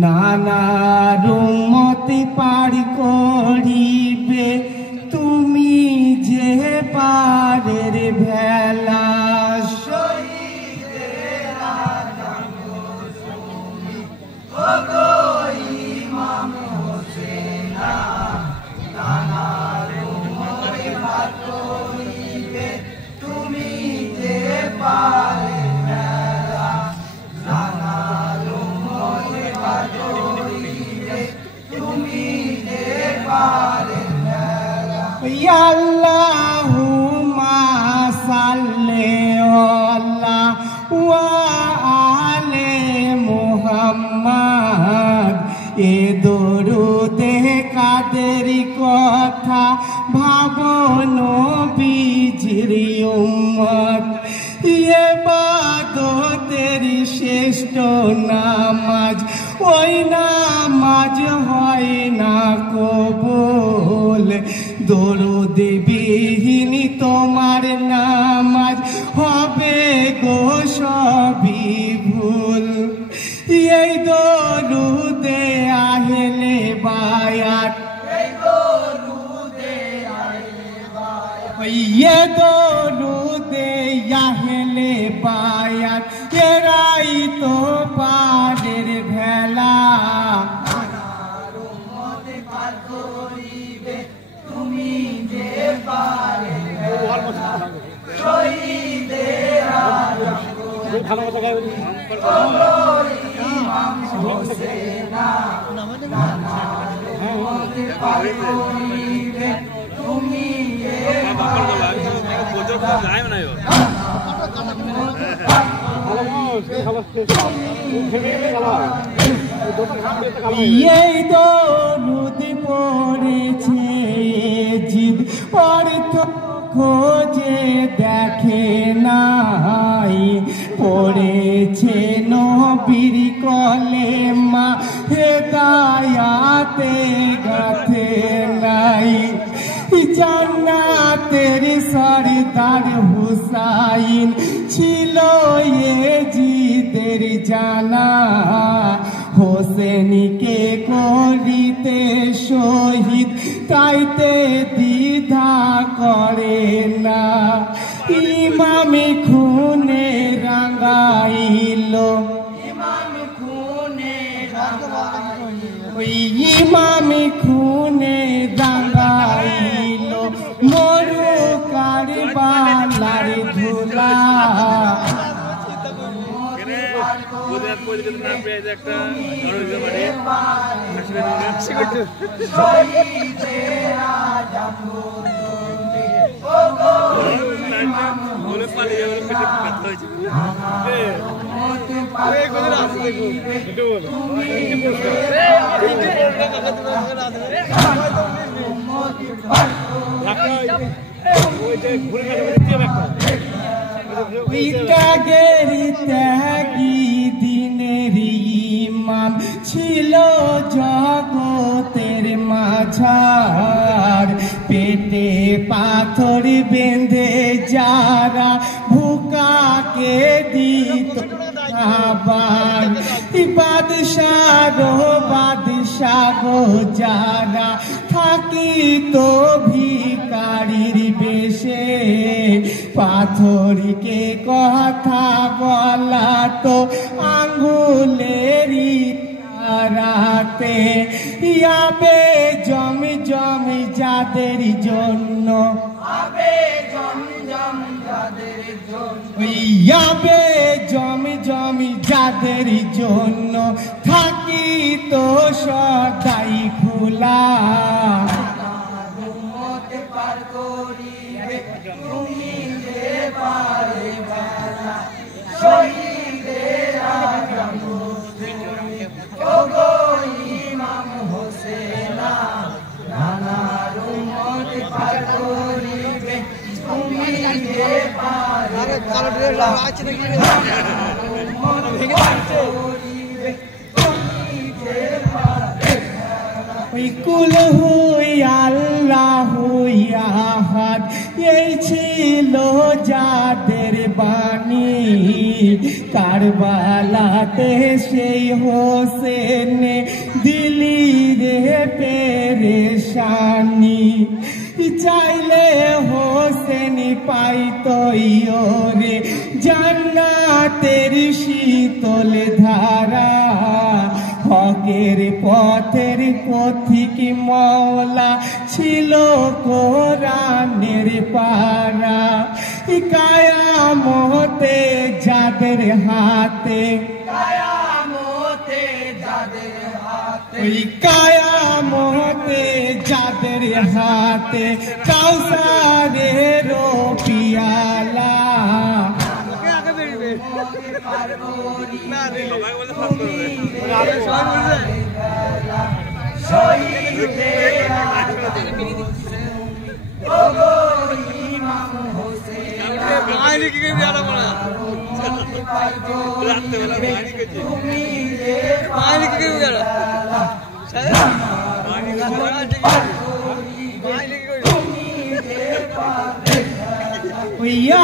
নানার উম্মতি পার করিবে তুমি যে পারের ভেলা Allahumma salli ala wa ali Muhammad এ দরুদে কাদের কথা ভাবো নবীজির উম্মত ইবাদতের শ্রেষ্ঠ নামাজ ওই নামাজ হয় না কবুল দরুদ বিহীন তোমার নামাজ হবে গো সবই ভুল এই দরুদে আহলে বায়াত এই দরুদে আহলে বায়াত এরাই তো পারের ভেলা তুমি যে পারের ভেলা শহীদের ইমাম হোসেন তুমি এই দরুদ পড়েছে জিদ অর্থ খোঁজে দেখে নাই পড়েছে নবীর কলেমা হেদায়াতে গাথে নাই জান্নাতের সরদার হুসাইন ছিল এজিদের জানা হোসেনকে করিতে শহীদ তাইতে দ্বিধা করে না ইমামে খুনে রাঙাইল ইমামে খুনে রাঙাইল মরু কারবালার ধুলা দিনের ইমাম ছিল জগতের মাঝার পেটে পাথর বেঁধে যারা ভুকাকে দিত আবার বাদশাহ যারা থাকিত ভিখারির বেশে পাথরকে কথা বলা তো আঙ্গুলেরই রাতে ইয়াবে জমি জমি যাদের জন্য ইয়াবে জমি জমি যাদের জন্য থাকি তো সদাই খোলা পার করিবে তুমি যে পারে বেলা শহীদের ওগো ইমাম হোসেন নানার উম্মত পার করিবে তুমি যে পারে আছে নাকি কুল হুই আল্লাহ হুই আহাদ এই ছিল যাদের বাণী কারবালাতে সেই হোসেনে দিলি রে পেরেশানি চাইলে হোসেনি পাইতই রে জান্নাতের শীতল ধারা হকের পথের পথিক মওলা ছিল কোরআনের পারা কায়ামতে যাদের হাতে কায়ামতে যাদের হাতে কাউসারের পিয়ালা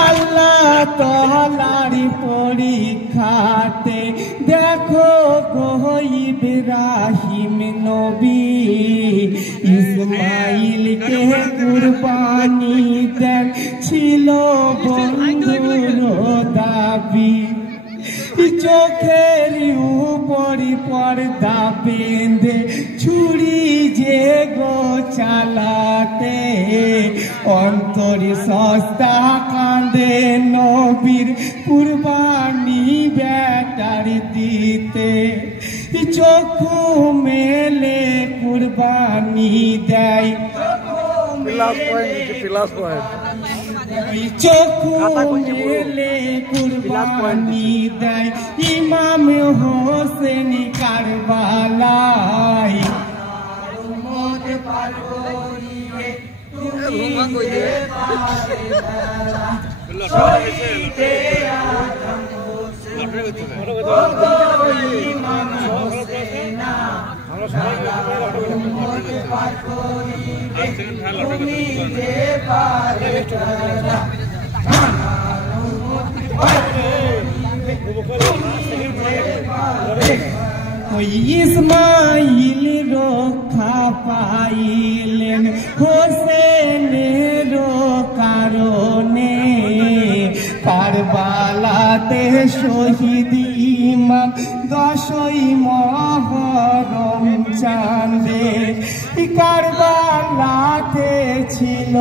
আল্লাহ তাআলার পরীক্ষাতে দেখো গো ইব্রাহিম নবী ইসমাইলকে কুরবানি দেন ছিল বন্ধুর দাবি চোখের উপরি পর্দা বেঁধে ছুরি যে গো চালাতে অন্তরে সস্তা কাঁদে নবীর কুরবানি বেটার দিতে চক্ষু মেলে কুরবানি দেয় চক্ষু মেলে কুরবানি দেয় ইমাম হোসেন কারবালায় ইসমাইল রক্ষা পাইলেন হোসেনের কারণে কারবালাতে শহীদ ইমাম 10ই মুহররম চাঁদে কারবালাতে ছিল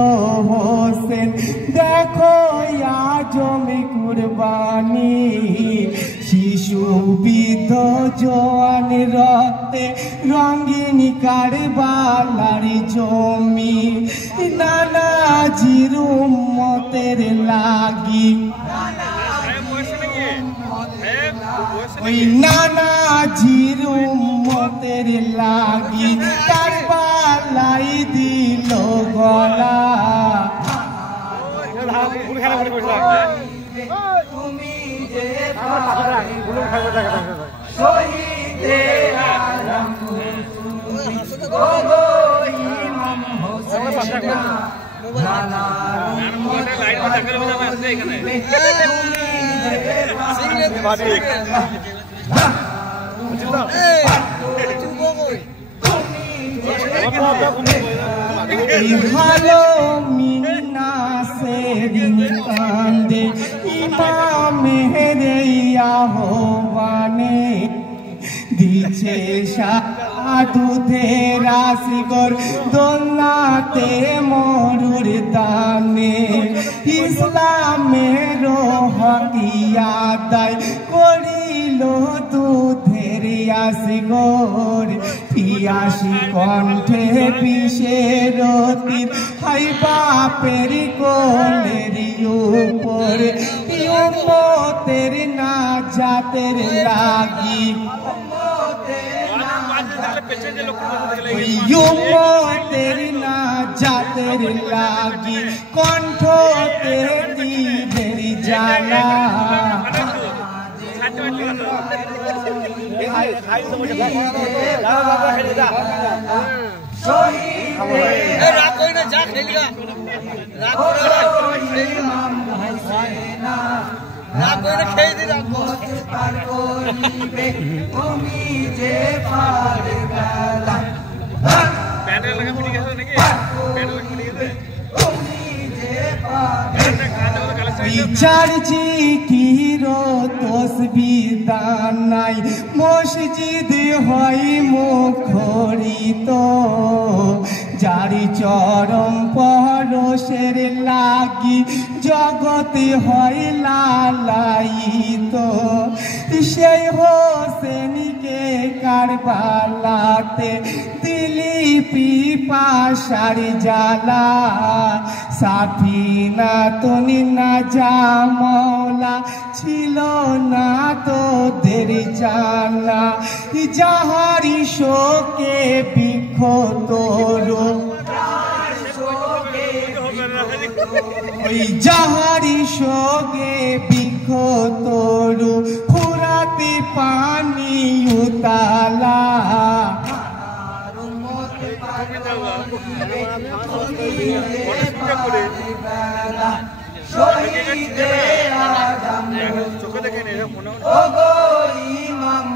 হোসেন দেখো আজম কুরবানি শিশু বৃদ্ধ জওয়ান রক্তে রঙিন কারবালার জমি নানাজির উম্মতের লাগি ওই নানাজির উম্মতের লাগি কারবালাই দিল গলা তুমি যে শহীদে আলম গো ইমাম হোসেন নানা লাইন টাকার মধ্যে আছে এখানে ভালো মিনা সে দিন কান্দে ইমামের আহ্বানে দিছে সাধুদের আসিগর দোলনাতে মরুর দানে ইসলামের হকিয়া দায় করিল দুধের আসিগর পিয়াসি কণ্ঠে বিষের তীর হাই বাপের কোলের উপর উম্মতের নাজাতের লাগি উম্মতের নাজাতের লাগি কণ্ঠতে তীরের জ্বালা পার করিবে তুমি যে পার বেলা চারজি কিরো তসবির দানাই মসজিদ হয় মুখরিত যারি চরম পরশের লাগি জগতে হয় লালায়িত সেই হোসেনকে কারবালাতে দিলি পিপাসার জ্বালা সাফিনা তুমি না যা মওলা ছিল না তোদের জানা যাহারি শোকে বৃক্ষ তরু যাহারি শোকে বৃক্ষ তরু ফুরাতে পানি উতালা শহীদে আজম ওগো ইমাম